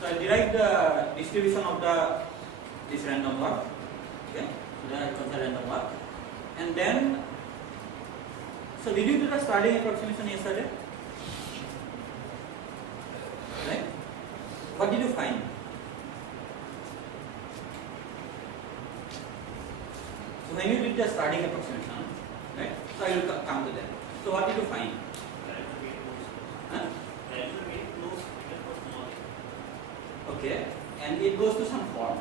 So I derive the distribution of this random walk. Okay, so then I consider random walk, and then so did you do the starting approximation yesterday? Right? What did you find? So when you did the starting approximation, right? So I will come to that. So what did you find? Huh? Okay, and it goes to some form.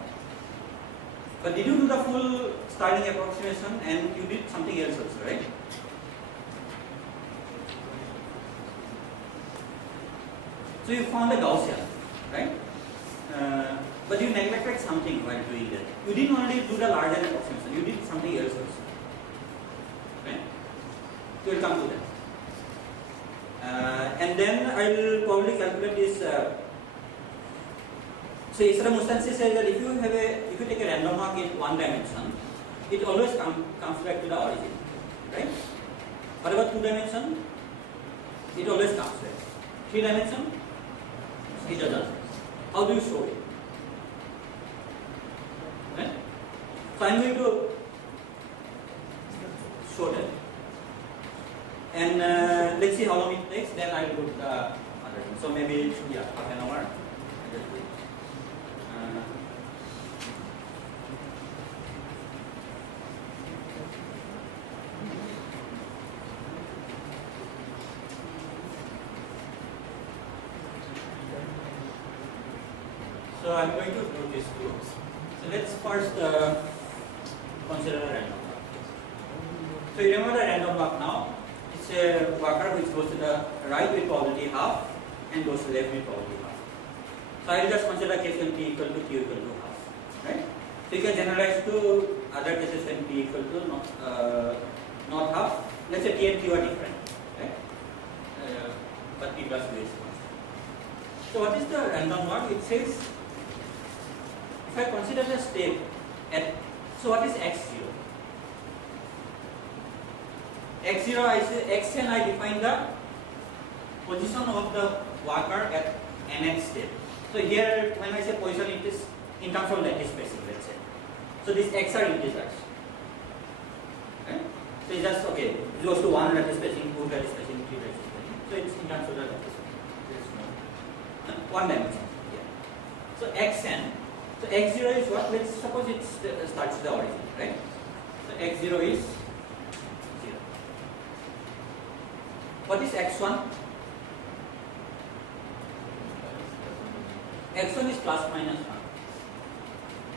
But did you do the full starting approximation and you did something else also, right? So you found the Gaussian, right? But you neglected something while doing that. You didn't only do the larger approximation, you did something else also. Right? So we'll come to that. And then I will probably calculate this. So S Sabhapandit says that if you take a random walk in one dimension, it always comes back to the origin, right? What about 2 dimension? It always comes back. 3 dimension? It doesn't. How do you show it? Right? So I am going to show that. And let's see how long it takes, then I will go to the other thing. So maybe, yeah, half an hour. So I am going to do this too. So let's first consider a random walk. So you remember the random walk now? It's a walker which goes to the right with probability half and goes to left with probability half. So I will just consider case when p equal to q equal to half, right? So you can generalize to other cases when p equal to not half. Let's say p and q are different, right? But p plus q is constant. So what is the random walk? It says if I consider the step at, so what is x0? x0 I say xn I define the position of the walker at nth step. So here when I say position it is in terms of lattice spacing, let's say. So these x are integers. Okay? So it's just okay, it goes to 1 lattice spacing, 2 lattice spacing, 3 lattice spacing. So it's in terms of the lattice spacing. 1 dimension. Yeah. So xn. So x0 is what? Let's suppose it starts with the origin, right? So x0 is 0. What is x1? x1 is plus minus 1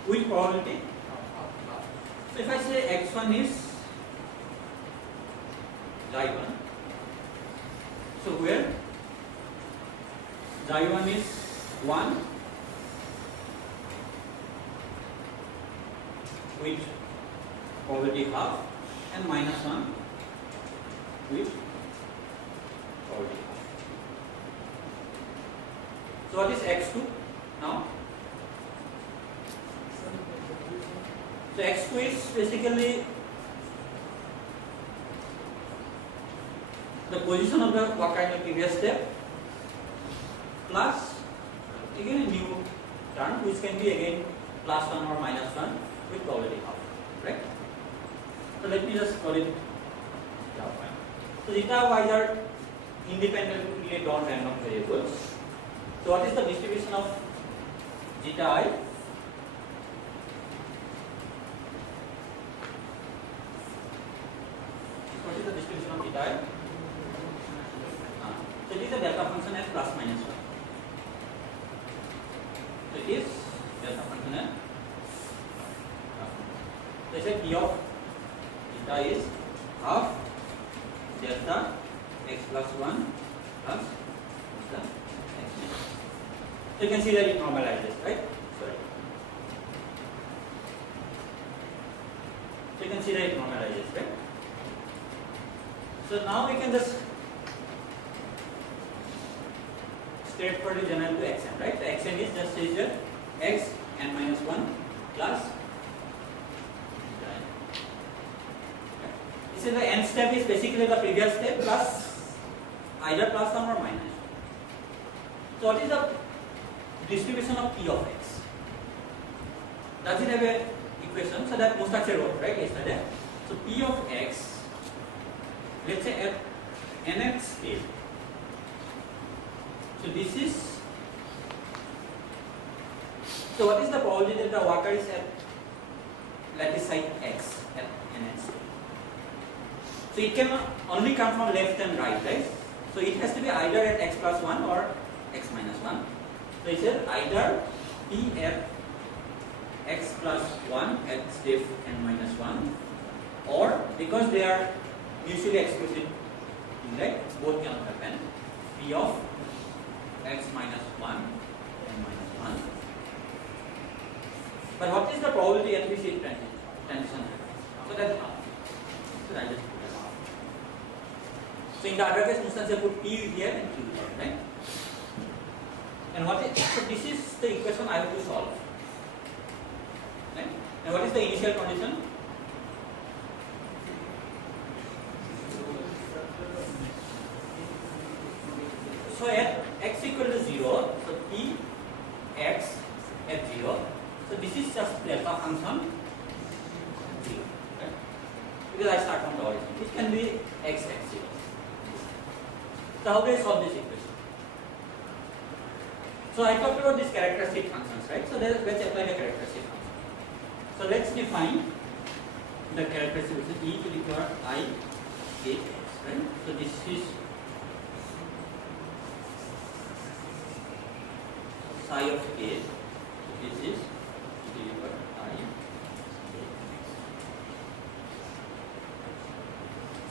with probability. So if I say x1 is xi1, so where xi1 is 1 with probability half and minus 1 with probability half. So what is x2 now? So x2 is basically the position of the walker in the previous step plus again a new term which can be again plus 1 or minus 1 with probability half, right? So let me just call it theta y. So theta y are independently non-random variables. So what is the distribution of zeta I? What is the distribution of zeta I? So it is a delta function at plus minus 1. So it is delta function at so I say p of theta is half delta x plus 1 plus delta x minus 1. So you can see that it normalizes, right? Sorry. So you can see that it normalizes, right? So now we can just straightforwardly generate to xn, right? The xn is just says that x n minus 1 plus. So the nth step is basically the previous step plus either plus 1 or minus 1. So what is the distribution of P of x. Does it have a equation? So that Mustache wrote, right, yesterday. So P of x, let's say at nth step. So this is, so what is the probability that the water is at lattice site x at nth step? So it can only come from left and right? So it has to be either at x plus 1 or x minus 1. So it says either P at x plus 1 at step n minus 1, or because they are mutually exclusive, both cannot happen, P of x minus 1 n minus 1. But what is the probability at which it transition happens? So that's half. So I just put that half. So in the other case, instance, I put P here and Q here, right? And what is, so this is the equation I have to solve. Right? And what is the initial condition? So at x equal to 0, so P x at 0. So this is just delta function 0. Right? Because I start from the origin. It can be x at 0. So how do I solve this equation? So I talked about these characteristic functions, right? So let's apply the characteristic function. So let's define the characteristic which is e to the power I k x, right? So this is psi of k. So this is e to the power I k x.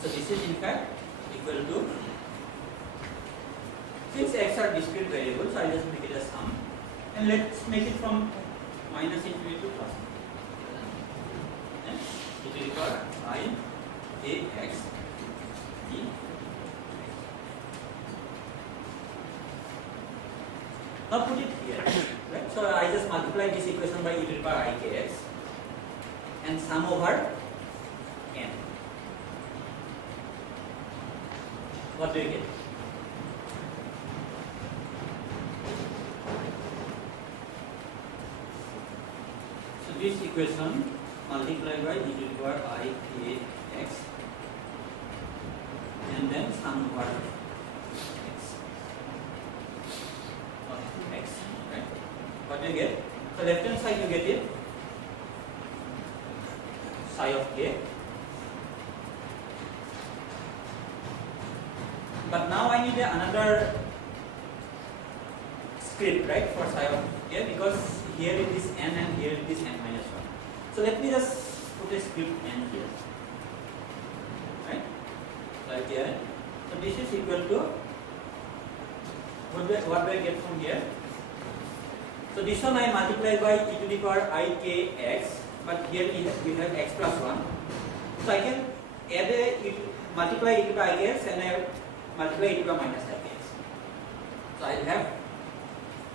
So this is in fact equal to, since x are discrete variables, I just make it a sum, and let's make it from minus infinity to plus infinity. E to the power I k x e. Now put it here, right? So I just multiply this equation by e to the power I k x and sum over n. What do you get? This equation multiplied by e to the power I k x and then sum over x. X, right? What do you get? So left hand side you get it psi of k. But now I need another script, right, for psi of k, because here it is n and here it is n minus 1. So let me just put a script n here, right? Right here. So this is equal to, what do I get from here? So this one I multiply by e to the power I k x, but here we have x plus 1. So I can add a multiply e to the power I k x and I multiply e to the power minus I k x. So I have,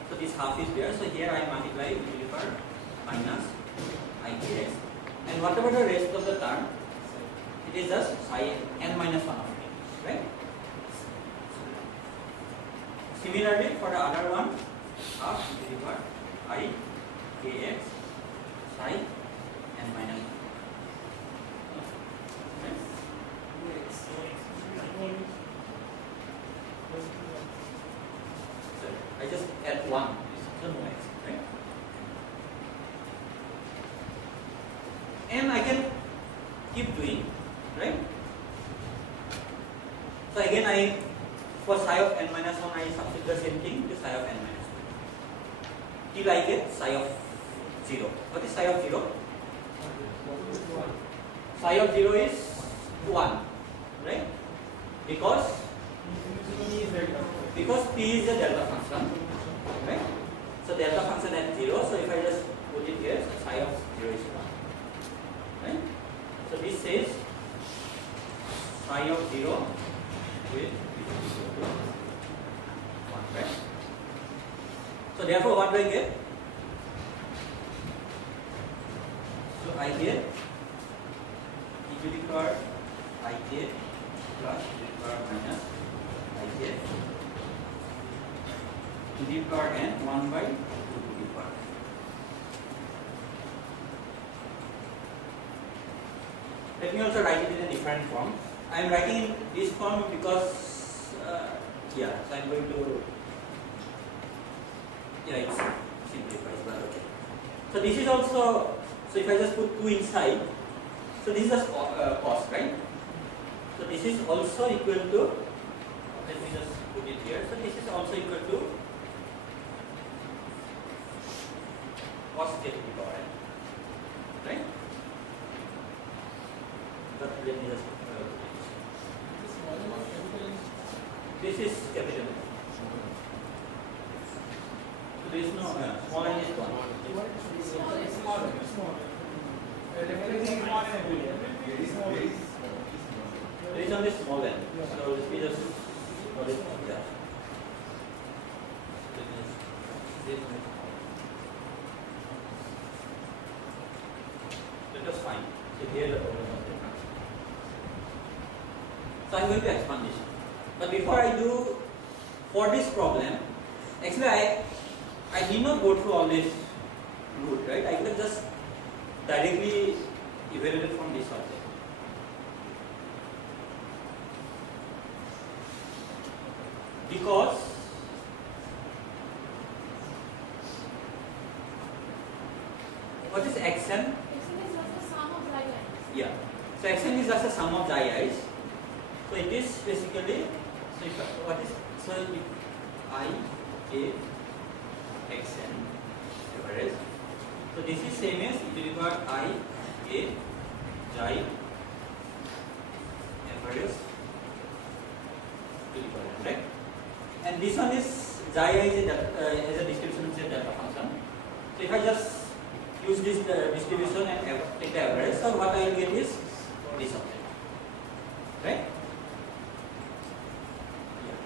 so this half is there. So here I multiply e to the power minus I k x, and whatever the rest of the term, it is just psi n minus 1 of k, right? Similarly, for the other one, half e to the power I k x psi n minus 1. Right? So I just add 1, so no x, right? And I can keep doing, right? So again for psi of n minus 1 I substitute the same thing to psi of n minus 1 till I get psi of 0. What is psi of 0? Psi of 0 is 1, right? Because p is a delta function, right? So delta function at 0, so if I just put it here, so psi of 0 is 1, right? So this says psi of 0 with 1, right? So therefore what do I get? So I get e to the power I k plus e to the power minus I k to the power n 1 by 2 to the power n. Let me also write it in a different form. I am writing in this form because so I am going to it simplifies, but okay. So this is also, so if I just put 2 inside, so this is a cost, right? So this is also equal to, let me just put it here, so this is also equal to cos k to the power n, right? But let me just put it. This is capital N. So there is no small n is 1. There is only small n. So let me just put it here. Let us find. So here the problem is different. So I am going to expand this. But before I do, for this problem, actually I need not go through all this route, right? I could have just directly evaluated from this object. Because what is xn? Xn is just the sum of xi i's. Yeah. So xn is just a sum of xi i's. So it is basically, so if what is, so if I k xn average, so this is same as e to the power I k xi average to the power n, right? And this one is xi is a distribution of the delta function. So if I just use this distribution and take the average, so what I will get is this object, right? Yeah.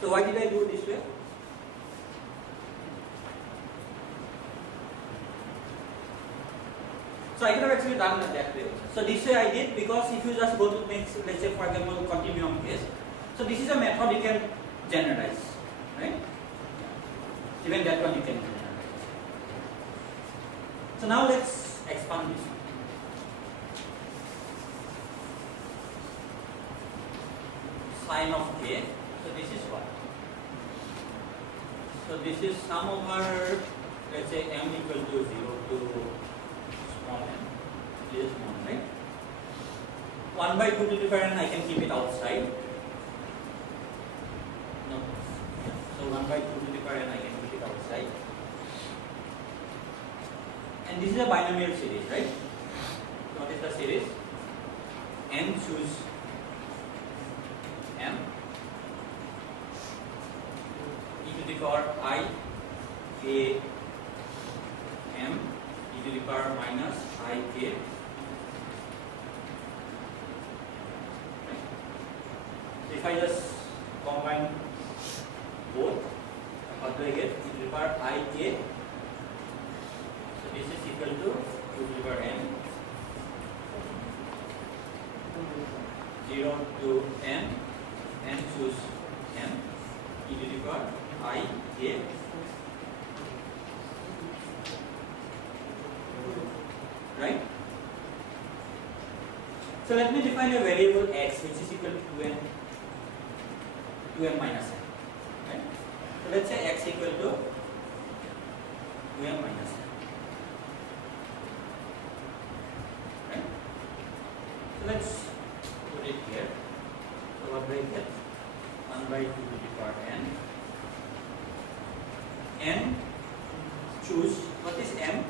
So why did I do this way? So I could have actually done it that way. So this way I did because if you just go to next, let's say for example continuum case, so this is a method you can generalize, right? Even that one you can generalize. So now let's expand this. Sine of k. So this is what? So this is sum over, let's say m equal to 0 to small n, little small, right? 1 by 2 to the power n, I can keep it outside. No. So 1 by 2 to the power n, I can keep it outside. And this is a binomial series, right? So what is the series? N choose m e to the power I k m e to the power minus I k. So if I just combine both, what do I get? E to the power I k. So this is equal to 2 to the power n 0 to n choose m e to the power I k. Right? So let me define a variable x which is equal to 2n minus n. Right? So let's say x equal to 2n minus n. Right? So let's put it here. So what do I get? 1 by 2 to the power n. N choose, what is m?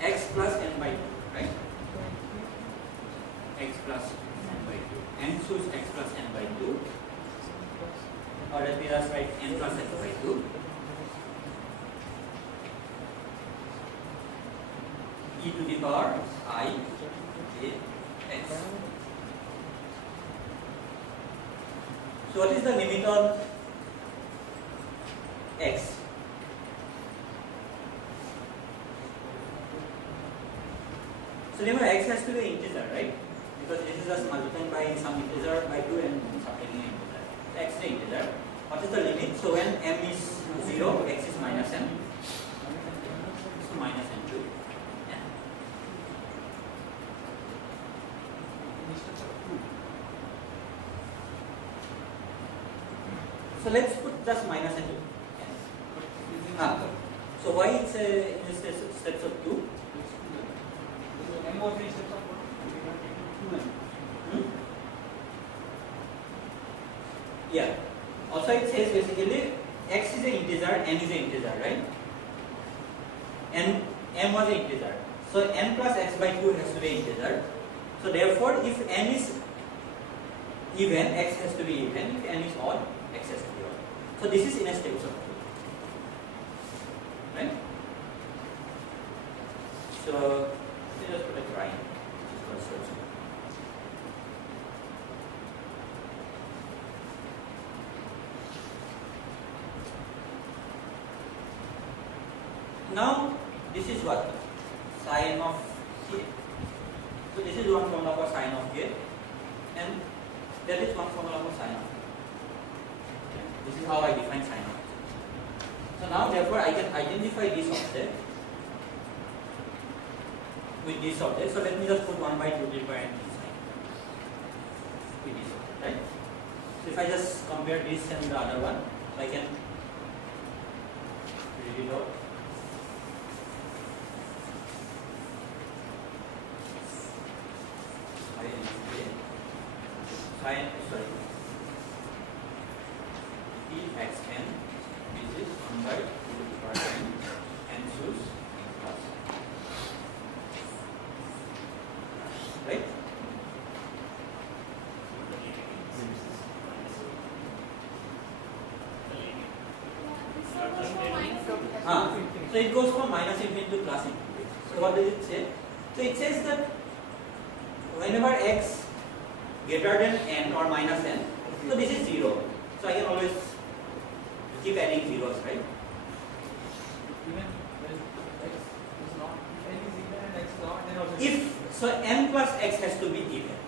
X plus n by 2, right? X plus n by 2. N choose x plus n by 2. Or let me just write n plus x by 2. E to the power I k x. So what is the limit of x? So remember x has to be an integer, right? because this is just multiplying by some integer by 2 and subtracting an integer. So x is the integer. What is the limit? So when m is 0, x is minus n. So minus n to n. So let's put just minus n to n. So why it's in the steps of 2? M was in steps of 2n. Yeah. Also it says basically x is an integer, n is an integer, right? And m was an integer. So n plus x by 2 has to be an integer. So therefore if n is even, x has to be even. If n is odd, x has to be odd. So this is in a steps of 2. Right? So let me just put a try. Now this is what? Sine of k. So this is one formula for sine of k, and that is one formula for sine of k. This is how I define sine of k. So now therefore I can identify this object with this object. So let me just put 1 by 2 divided inside with this object, right? So if I just compare this and the other one, I can read it out. Sine, sorry, Exn, this is 1 by 2 divided n choose plus, right? So it goes from minus infinity to plus infinity. So what does it say? So it says that whenever x greater than n or minus n, so this is 0. So I can always keep adding zeros, right? Even when x is not, n is even and x is odd, then also. If so, n plus x has to be even.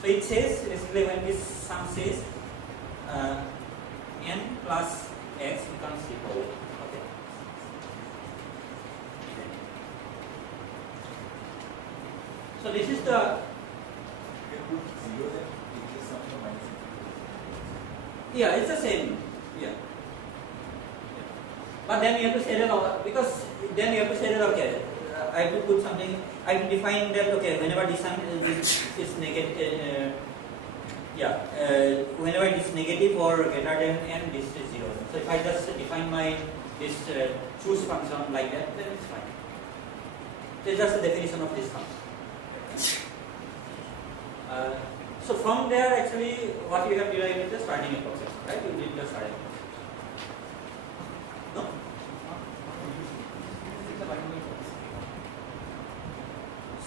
So it says basically when this sum says n plus x becomes equal. Okay. So this is the. Yeah, it's the same. Yeah. But then you have to say that because then you have to say that okay, I have to put something. I have to define that okay. Whenever this sum is negative, whenever it is negative or greater than n, this is 0. So if I just define my this choose function like that, then it's fine. It's just the definition of this function. So from there, actually, what you have derived is the starting approximation, right? You did the starting approximation. No?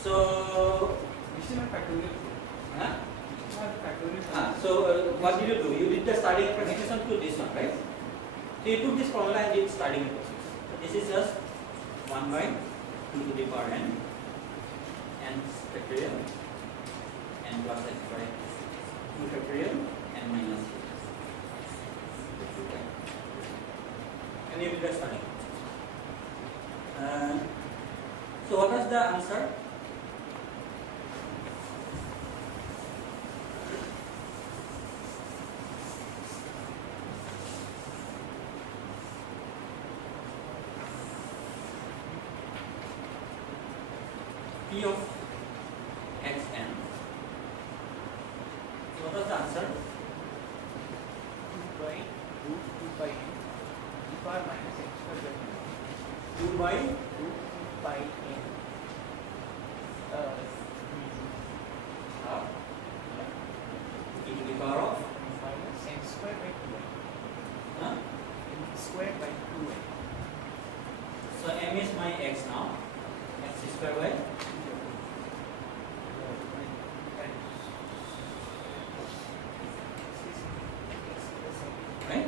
So, what did you do? You did the starting approximation to this one, right? So you took this formula and did starting approximation. So this is just 1 by 2 to the power n factorial n plus x by 2 factorial n minus 6. And you did the starting approximation. So what was the answer? P of xn. So what was the answer? 2 by root 2 by n e power minus x square by 2 by root 2 by n half e to the power of minus n square by 2n. huh? N square by 2n. So m is my x now. X square by right?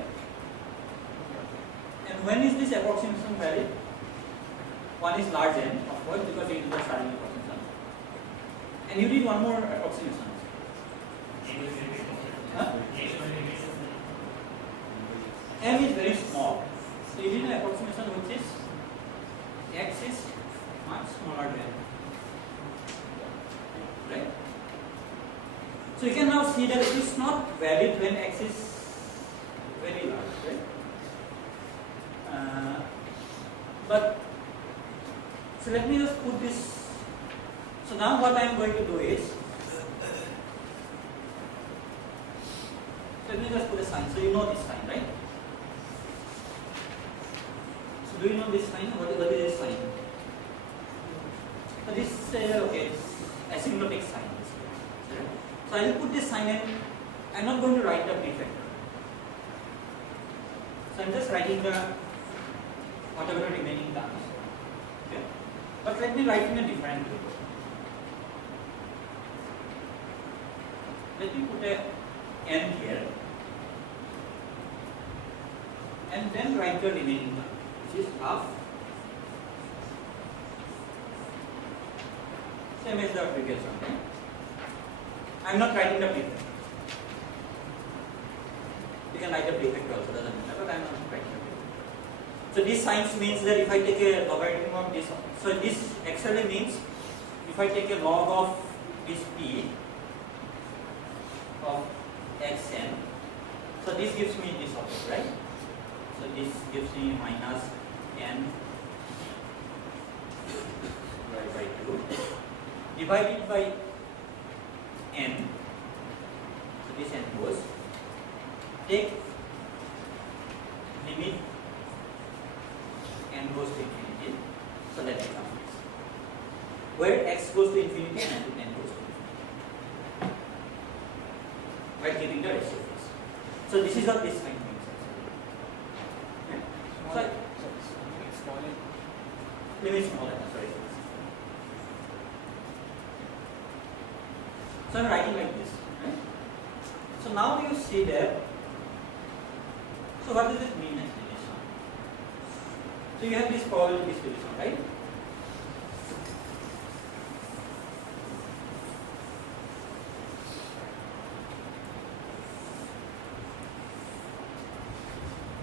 And when is this approximation valid? One is large n, of course, because it is the starting approximation. And you did one more approximation. Huh? M is very small. So you did an approximation which is x is much smaller than, right? So you can now see that it is not valid when x is very large, right? But so let me just put this. So now what I am going to do is, let me just put a sign. So you know this sign, right? So do you know this sign? What is this sign? So this okay, it's asymptotic sign. So I will put this sign and I am not going to write the prefactor. So I am just writing the whatever remaining terms. Okay. But let me write in a different way. Let me put a n here and then write the remaining term, which is half. Same as the previous one, right? I am not writing the prefactor. You can write the prefactor also, doesn't matter, but I am not writing the prefactor. So this sign means that if I take a logarithm of this, so this actually means if I take a log of this p of xn, so this gives me this object, right? So this gives me minus n divided by 2 divided by n, so this n goes, take limit n goes to infinity, so that becomes this, where x goes to infinity and n goes to infinity, by keeping the ratio fixed. So this is what this sign means. Okay? So limit small n, sorry. So I am writing like this. Right? So now you see that. So what does it mean actually? So you have this probability distribution, right?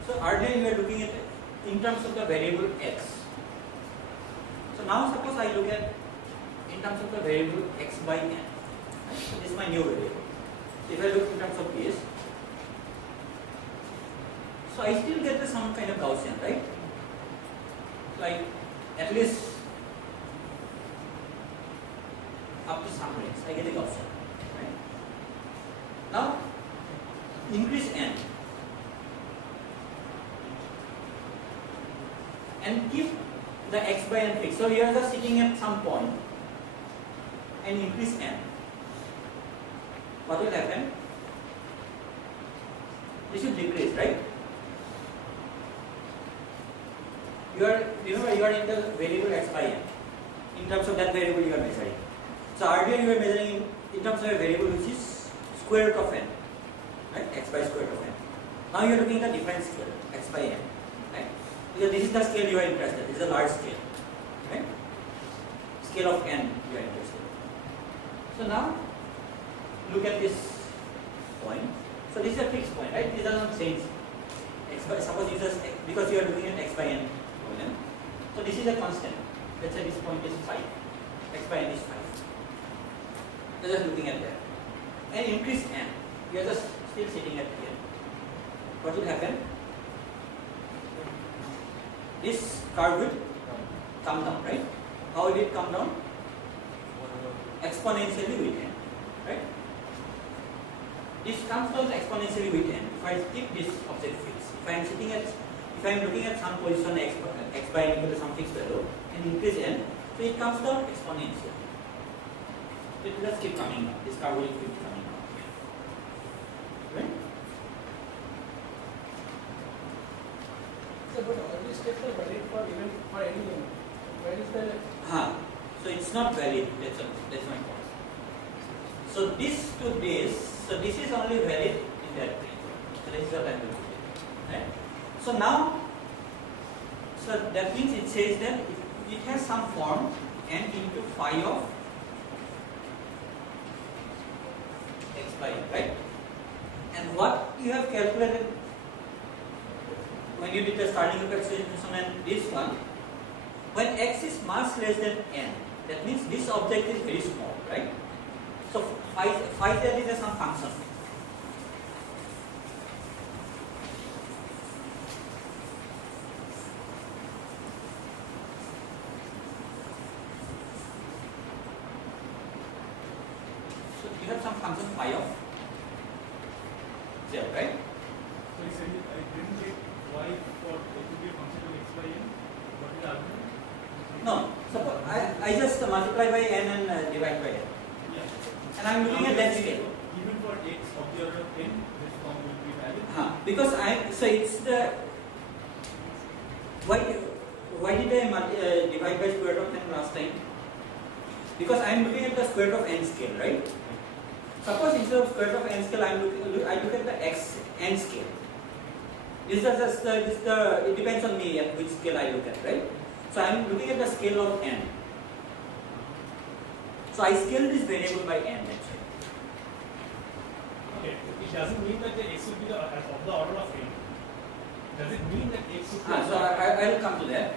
So earlier you were looking at it in terms of the variable x. So now suppose I look at in terms of the variable x by n. So this is my new variable. So if I look in terms of this, so I still get some kind of Gaussian, right? Like at least up to some range, I get a Gaussian, right? Now increase n and keep the x by n fixed. So you are just sitting at some point and increase n. What will happen? This should decrease, right? You are in the variable x by n. In terms of that variable you are measuring. So earlier you were measuring in terms of a variable which is square root of n, right? X by square root of n. Now you are looking at a different scale, x by n, right? Because this is the scale you are interested. This is a large scale, right? Scale of n you are interested. So now look at this point. So this is a fixed point, right? This does not change. X by, suppose you just, because you are looking at x by n problem. So this is a constant. Let's say this point is 5. X by n is 5. You're just looking at that. And increase n. You are just still sitting at here. What will happen? This curve will come down, right? How will it come down? Exponentially with n, right? This comes down exponentially with n. If I keep this object fixed, if I am looking at some position x by n equal to some fixed value and increase n, so it comes down exponentially. It will just keep coming down. This curve will keep coming down. Right? So, but all these steps are valid for even for any limit. Where is the? So it's not valid. That's my point. So this to this. So this is only valid in that range. So this is what I am looking at. Right? So now, so that means it says that it has some form n into phi of by n, right? And what you have calculated when you did the starting approximation and this one, when x is much less than n, that means this object is very small, right? So phi z is some function. So you have some function phi of z, right? So you said I didn't get y for it to be a function of x by n. What is the argument? No, suppose I just multiply by n and divide by n. Yeah. And I am looking at that scale. Even for x of the order of n, this form will be valid. Because so it's the why did I divide by square root of n last time? Because I am looking at the square root of n scale, right? Suppose instead of square root of n scale, I look at the x n scale. This is just it depends on me at which scale I look at, right? So I am looking at the scale of n. So I scale this variable by n. That's right. Okay. It doesn't mean that the x will be of the order of n. Does it mean that x will be? So I will come to that.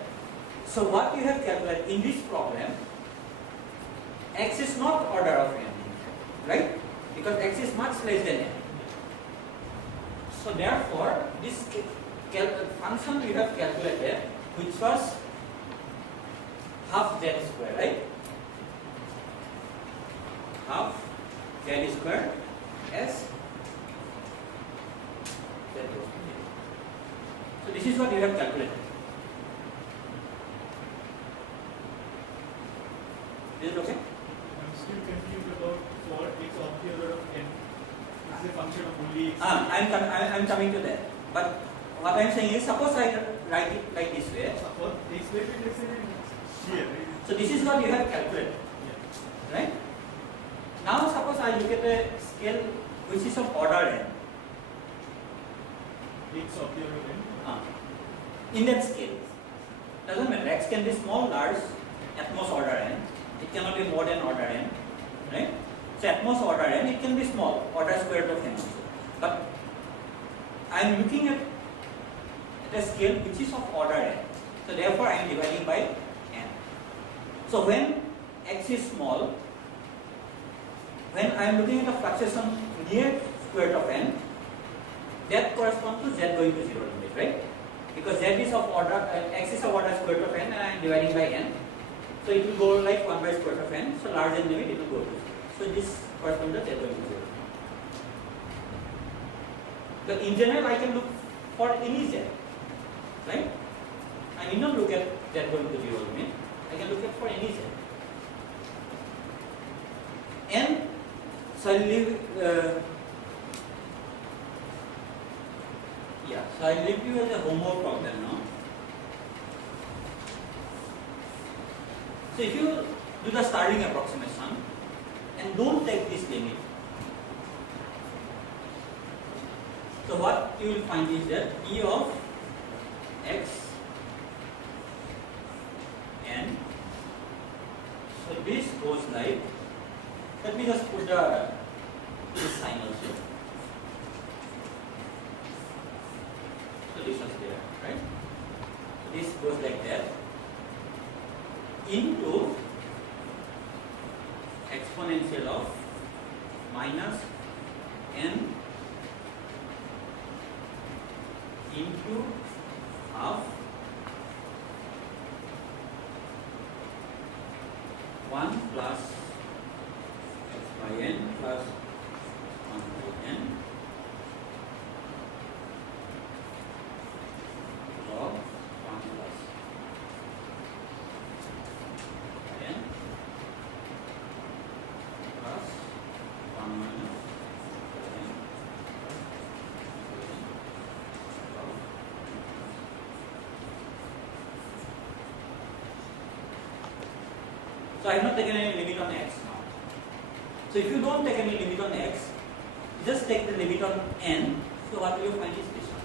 So what you have calculated in this problem, x is not order of n, right? Because x is much less than n. So therefore, this function we have calculated, which was half z square, right? Half z square as z goes to 0. So this is what you have calculated. Is it okay? I'm still confused about for x of the order of n. It's a function of only x. I'm coming to that. But what I'm saying is, suppose I write it like this way. Suppose x may be less than here. Right? So this is what you have calculated, Yeah. right? Now suppose I look at a scale which is of order n. X of the order of n. In that scale, doesn't matter. X can be small, large, at most order n. It cannot be more than order n, right? So at most order n, it can be small, order square root of n also. But I am looking at a scale which is of order n. So therefore, I am dividing by n. So when x is small, when I am looking at a fluctuation near square root of n, that corresponds to z going to 0 limit, right? Because z is of order, x is of order square root of n, and I am dividing by n. So it will go like 1 by square root of n. So larger than limit, it will go to 0. So this corresponds to z going to 0. But in general, I can look for any z, right? I need not look at z going to 0 limit. I can look at for any z. And so I'll leave. So I'll leave you as a homework problem now. So if you do the starting approximation and don't take this limit, so what you will find is that E of x n, so this goes like, let me just put this sign also. So this was there, right? So this goes like that into exponential of minus n into half 1 plus x by n plus 1 by n log 1 plus n plus 1 minus n log. So I have not taken any limit on x now. So if you don't take any limit on x, just take the limit on n. So what will you find is this one.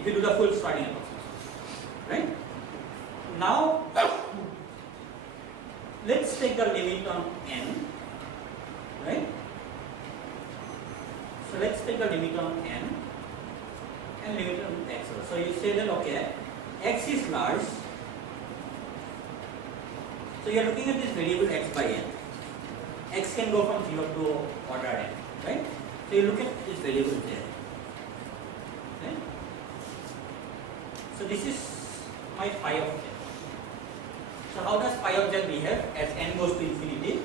If you do the full starting approximation, right? Now let's take the limit on n, right? So let's take a limit on n and limit on x. So you say that okay, x is large. So you are looking at this variable x by n. X can go from 0 to order n, right? So you look at this variable there. Okay? So this is my phi of z. So how does phi of z behave as n goes to infinity?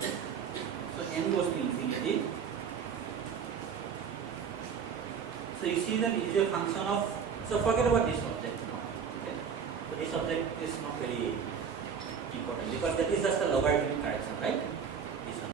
So n goes to infinity. So you see that it is a function of, so forget about this object now. Okay? So this object is not very important because that is just a logarithmic correction, right?